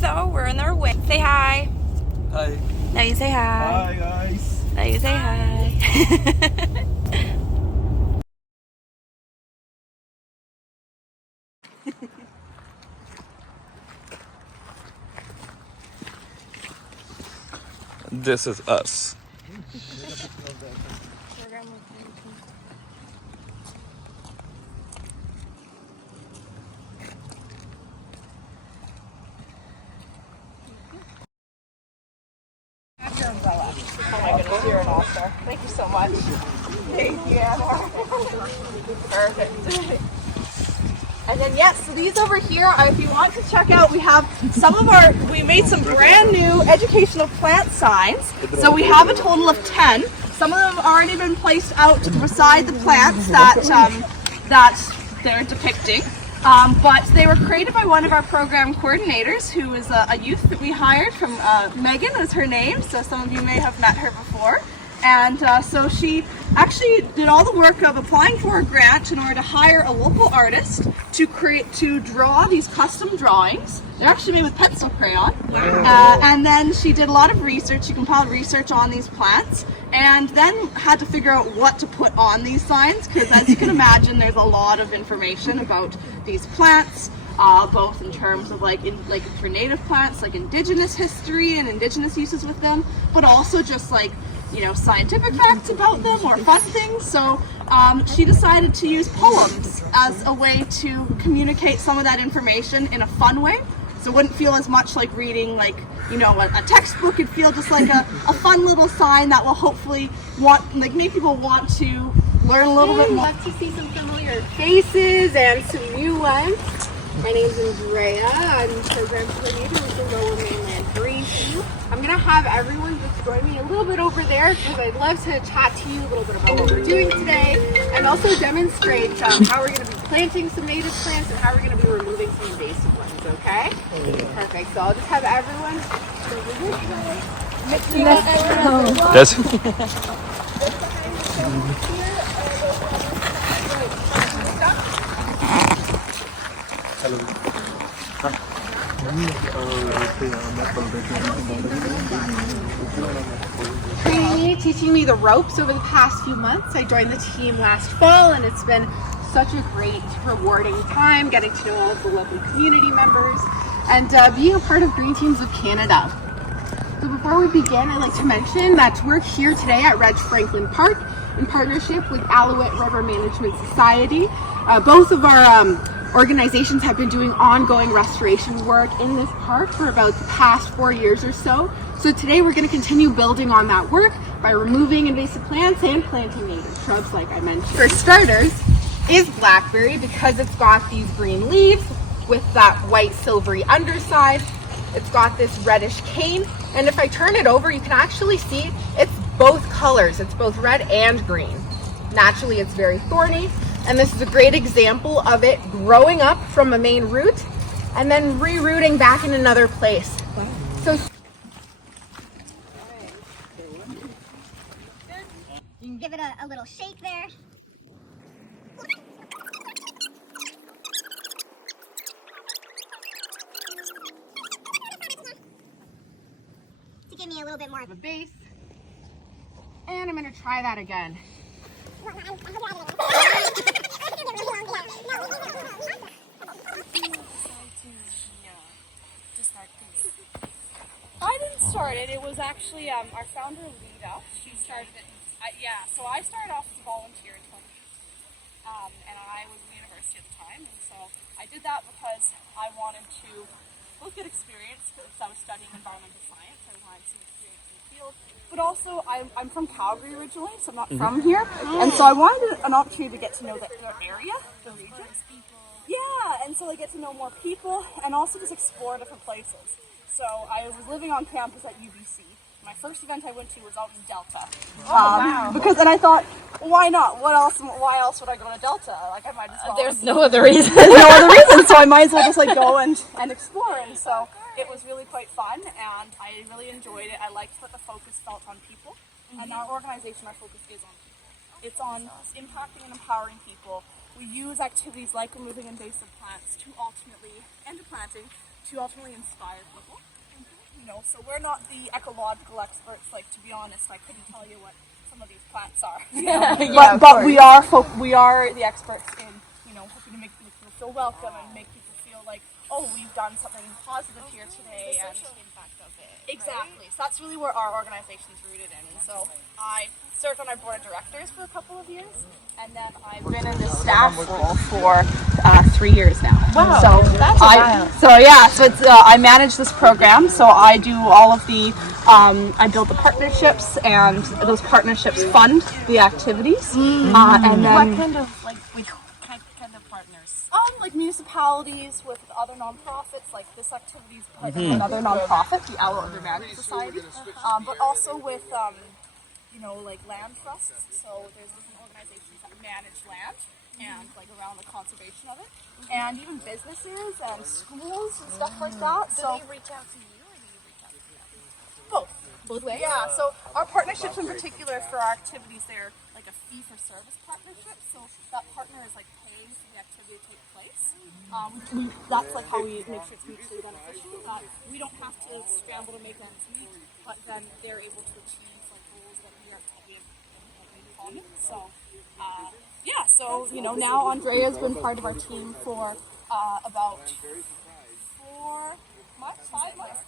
So we're on our way. Say hi. Hi. Now you say hi. Hi guys. Now you say hi. This is us. Have your umbrella. Oh my goodness, you're an all-star. Thank you so much. Thank you, Anna. Perfect. And then yes, so these over here, if you want to check out, we have we made some brand new educational plant signs. So we have a total of 10. Some of them have already been placed out beside the plants that they're depicting. But they were created by one of our program coordinators, who is a youth that we hired from, Megan is her name, so some of you may have met her before. And so she actually did all the work of applying for a grant in order to hire a local artist to draw these custom drawings. They're actually made with pencil crayon. And then she did a lot of research. She compiled research on these plants, and then had to figure out what to put on these signs, because as you can imagine, there's a lot of information about these plants, both in terms of like for native plants, like indigenous history and indigenous uses with them, but also just like, you know, scientific facts about them or fun things. So she decided to use poems as a way to communicate some of that information in a fun way. So it wouldn't feel as much like reading like, you know, a textbook. It'd feel just like a fun little sign that will hopefully make people want to learn a little bit more. I'd love to see some familiar faces and some new ones. My name's Andrea. I'm program coordinator with the Lower Mainland Green Team. I'm going to have everyone just join me a little bit over there, because I'd love to chat to you a little bit about what we're doing today, and also demonstrate how we're going to be planting some native plants and how we're going to be removing some invasive ones, okay? Perfect. So I'll just have everyone over this way. Training me, teaching me the ropes over the past few months. I joined the team last fall, and it's been such a great, rewarding time getting to know all of the local community members and being a part of Green Teams of Canada. So before we begin, I'd like to mention that we're here today at Reg Franklin Park in partnership with Alouette River Management Society. Both of our organizations have been doing ongoing restoration work in this park for about the past 4 years or so. So today we're going to continue building on that work by removing invasive plants and planting native shrubs like I mentioned. For starters is blackberry, because it's got these green leaves with that white silvery underside. It's got this reddish cane, and if I turn it over, you can actually see it's both colors. It's both red and green. Naturally, it's very thorny, and this is a great example of it growing up from a main root and then rerooting back in another place. So you can give it a little shake there. To give me a little bit more of a base, and I'm going to try that again. I didn't start it. It was actually our founder, Lita. She started it. So I started off as a volunteer in 2018. And I was in university at the time. And so I did that because I wanted to both get experience, because I was studying environmental science. I wanted some experience in the field. But also, I'm from Calgary originally, so I'm not from here. And so I wanted an opportunity to get to know the area, the region. Yeah, and so I get to know more people and also just explore different places. So I was living on campus at UBC. My first event I went to was out in Delta. Wow. And I thought, why not? Why else would I go to Delta? Like, I might as well. There's no other reason. No other reason, so I might as well just like go and explore. And so it was really quite fun, and I really enjoyed it. I liked that the focus felt on people, and our organization, our focus is on people. It's on impacting and empowering people. We use activities like removing invasive plants to ultimately, and planting, to ultimately inspire people. You know, so we're not the ecological experts. Like, to be honest, I couldn't tell you what some of these plants are. But we are the experts in, you know, hoping to make people feel welcome and make people feel like, oh, we've done something positive here today. The and social impact of it. exactly. So that's really where our organization's rooted in. And so I served on our board of directors for a couple of years, and then I've been in the staff role for 3 years now. Wow, so that's it's I manage this program. So I do all of the I build the partnerships, and those partnerships fund the activities. And then What kind of partners? like municipalities with other nonprofits, like this activity is like another nonprofit, the Our Other Managed Society, but also with you know, like land trusts. So there's different organizations that manage land and like around the conservation of it, and even businesses and schools and stuff like that. Do So they reach out to you or do you reach out to them? both ways. Yeah. So our partnerships in particular for our activities, they're like a fee for service partnership. So that partner is like paying for the activity to take place. That's like how we make sure it's mutually beneficial. That we don't have to scramble to make ends meet, but then they're able to achieve like goals that we are taking in common. So yeah. So you know, now Andrea's been part of our team for about 4 months, 5 months.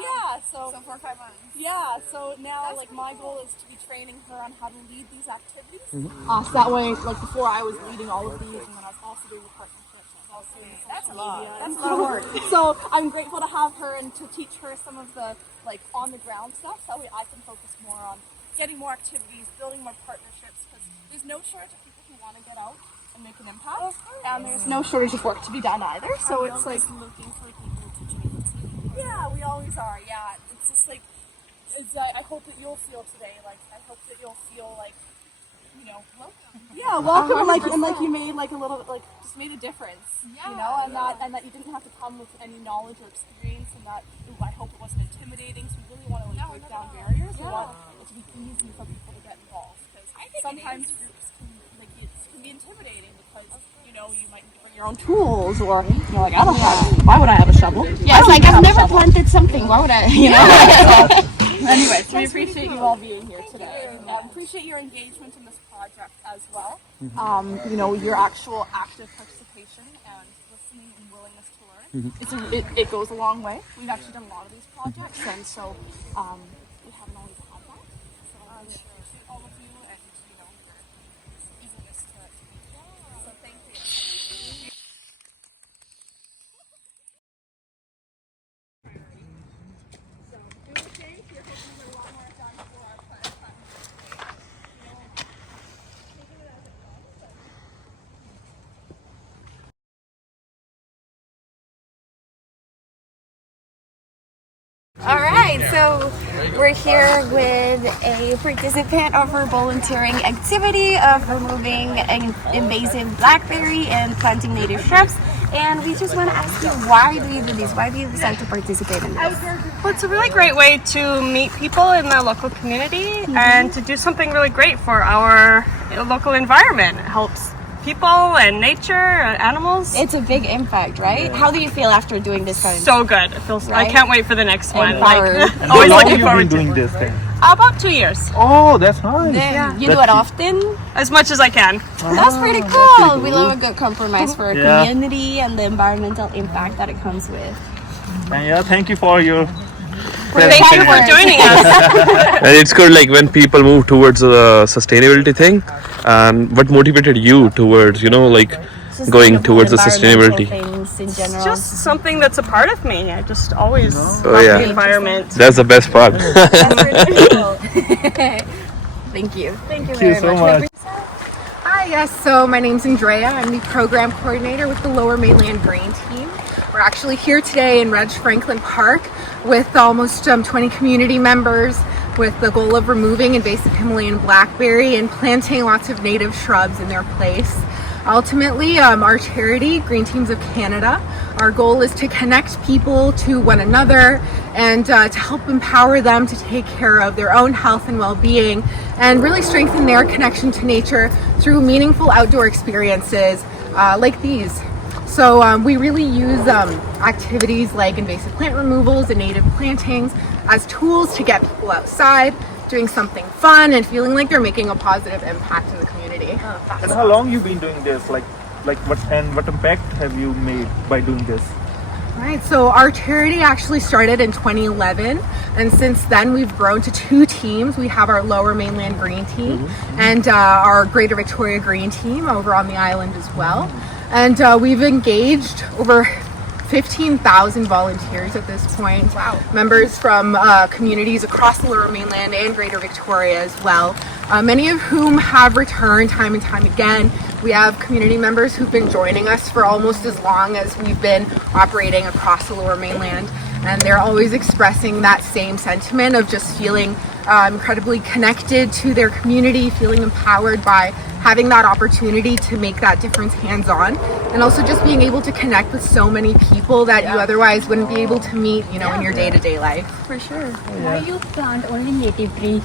Yeah, so 4 or 5 months. Yeah, so now like my goal is to be training her on how to lead these activities. So that way, like before I was leading all of these, and then I was also doing the partnerships. I was also doing the social media. That's a lot of work. So I'm grateful to have her and to teach her some of the like on the ground stuff. So that way I can focus more on getting more activities, building more partnerships. Because there's no shortage of people who want to get out and make an impact, and there's no shortage of work to be done either. So it's like Looking for people to join the team. yeah, we always are. Yeah, it's just like I hope that you'll feel today. Like I hope that you'll feel like, you know, welcome. Yeah, welcome. And like you made like a little like just made a difference. You know, and that you didn't have to come with any knowledge or experience, and that I hope it wasn't intimidating. So we really want to like break down barriers. We want it to be easy for people to get involved, because sometimes groups can be intimidating because you know you might bring your own tools, or you're like, I don't have. Why would I have a shovel? Yeah, it's like I've never planted something. Why would I? You know. Anyway, so we appreciate you all being here today. Appreciate your engagement in this project as well. You know, your actual active participation and listening and willingness to learn. It goes a long way. We've actually done a lot of these projects, and so we haven't always had that. So I appreciate all of you and you know your eagerness to be here. So thank you. All right, so we're here with a participant of our volunteering activity of removing an invasive blackberry and planting native shrubs. And we just want to ask you, why do you do this? Why do you decide to participate in this? Well, it's a really great way to meet people in the local community and to do something really great for our local environment. It helps people and nature and animals. It's a big impact, right? How do you feel after doing this kind of So good. It feels. Right? I can't wait for the next one. Empowered. Like, always How long looking you forward been to doing this thing? About 2 years, Oh, that's nice. You do it often? as much as I can. That's pretty cool. We love a good compromise for our Yeah. community and the environmental impact that it comes with. And yeah, thank you for your Thank you for joining us. And it's good, like when people move towards the sustainability thing. What motivated you towards, you know, like Just going the towards the environmental sustainability? things in general. Just something that's a part of me. I just always love yeah. the environment. That's the best part. That's really cool. Thank you. Thank you Thank you very so much. much. Hi, yes, so my name's Andrea. I'm the program coordinator with the Lower Mainland Grain Team. We're actually here today in Reg Franklin Park with almost 20 community members with the goal of removing invasive Himalayan blackberry and planting lots of native shrubs in their place. Ultimately, our charity, Green Teams of Canada, our goal is to connect people to one another and to help empower them to take care of their own health and well-being and really strengthen their connection to nature through meaningful outdoor experiences like these. So we really use activities like invasive plant removals and native plantings as tools to get people outside, doing something fun and feeling like they're making a positive impact in the community. And how long you been doing this? Like what impact have you made by doing this? Right, so our charity actually started in 2011, and since then we've grown to 2 teams. We have our Lower Mainland Green Team and our Greater Victoria Green Team over on the island as well. And we've engaged over 15,000 volunteers at this point. Wow. Members from communities across the Lower Mainland and Greater Victoria as well, many of whom have returned time and time again. We have community members who've been joining us for almost as long as we've been operating across the Lower Mainland, and they're always expressing that same sentiment of just feeling incredibly connected to their community, feeling empowered by having that opportunity to make that difference hands-on, and also just being able to connect with so many people that you otherwise wouldn't be able to meet, you know, in your day-to-day life. For sure. Why you plant only native trees?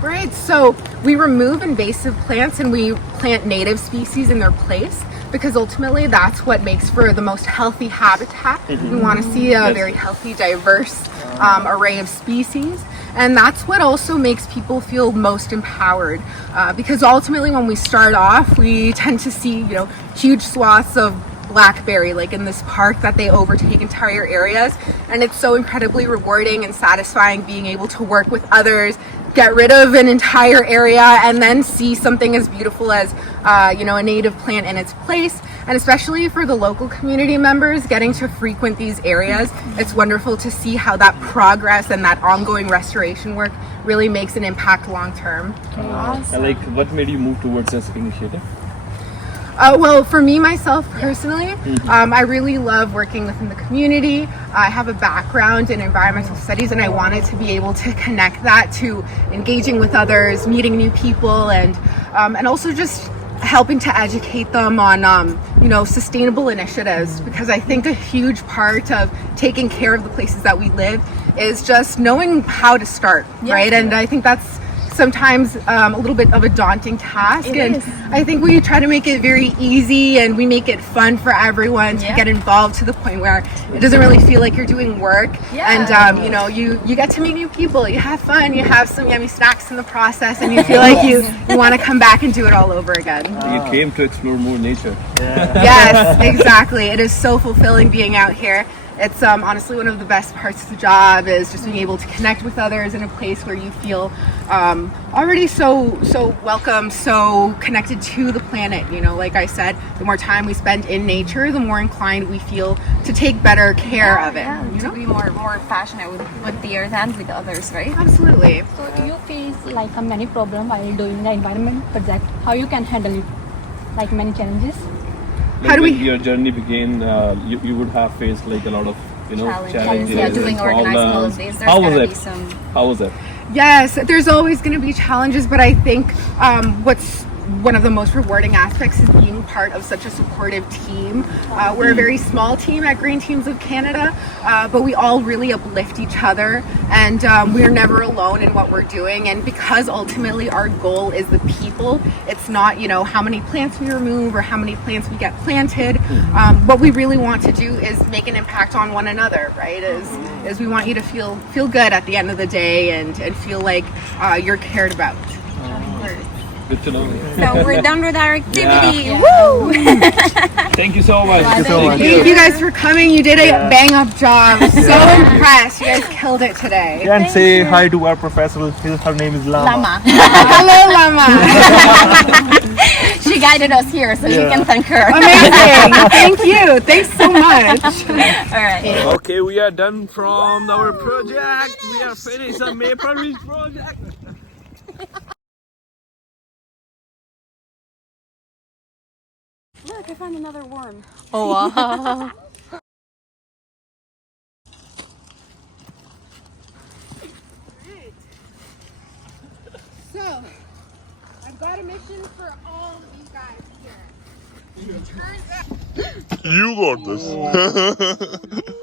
Right, so we remove invasive plants and we plant native species in their place, because ultimately that's what makes for the most healthy habitat. We want to see a very healthy, diverse array of species. And that's what also makes people feel most empowered, because ultimately when we start off, we tend to see, you know, huge swaths of blackberry like in this park that they overtake entire areas, and it's so incredibly rewarding and satisfying being able to work with others, get rid of an entire area, and then see something as beautiful as you know, a native plant in its place. And especially for the local community members getting to frequent these areas, it's wonderful to see how that progress and that ongoing restoration work really makes an impact long term. And like, what made you move towards this initiative? Well, for me, myself personally, I really love working within the community. I have a background in environmental studies, and I wanted to be able to connect that to engaging with others, meeting new people, and also just helping to educate them on you know, sustainable initiatives, because I think a huge part of taking care of the places that we live is just knowing how to start, right? And I think that's sometimes a little bit of a daunting task, and I think we try to make it very easy and we make it fun for everyone to get involved, to the point where it doesn't really feel like you're doing work. And you know, you get to meet new people, you have fun, you have some yummy snacks in the process, and you feel like you want to come back and do it all over again. You came to explore more nature. Yes, exactly. It is so fulfilling being out here. It's honestly one of the best parts of the job, is just being able to connect with others in a place where you feel already so welcome, so connected to the planet. You know, like I said, the more time we spend in nature, the more inclined we feel to take better care of it. You To know? be more passionate with the earth and with others, right? Absolutely. So you face like a many problem while doing the environment project. How you can handle it? Like many challenges? Like, How do when we- your journey began, you would have faced like a lot of, you know, challenges. Yeah, doing and organizing all of problems. these, there's How was gonna it? be some. How was it? Yes, there's always going to be challenges, but I think what's one of the most rewarding aspects is being part of such a supportive team. We're a very small team at Green Teams of Canada, but we all really uplift each other, and we're never alone in what we're doing. And because ultimately our goal is the people, it's not, you know, how many plants we remove or how many plants we get planted. What we really want to do is make an impact on one another, right? Is we want you to feel good at the end of the day, and feel like you're cared about. Good to know. So we're done with our activity. Yeah. Woo! Thank you so much. Thank you guys for coming. You did a bang up job. So impressed. You guys killed it today. And say hi to our professor. Her name is Lama. Hello, Lama. She guided us here, so you can thank her. Amazing. Thank you. Thanks so much. All right. Okay, we are done from our project. We are finished the Maple Ridge project. Look, I found another worm. Oh, wow. So, I've got a mission for all of you guys here. You got this.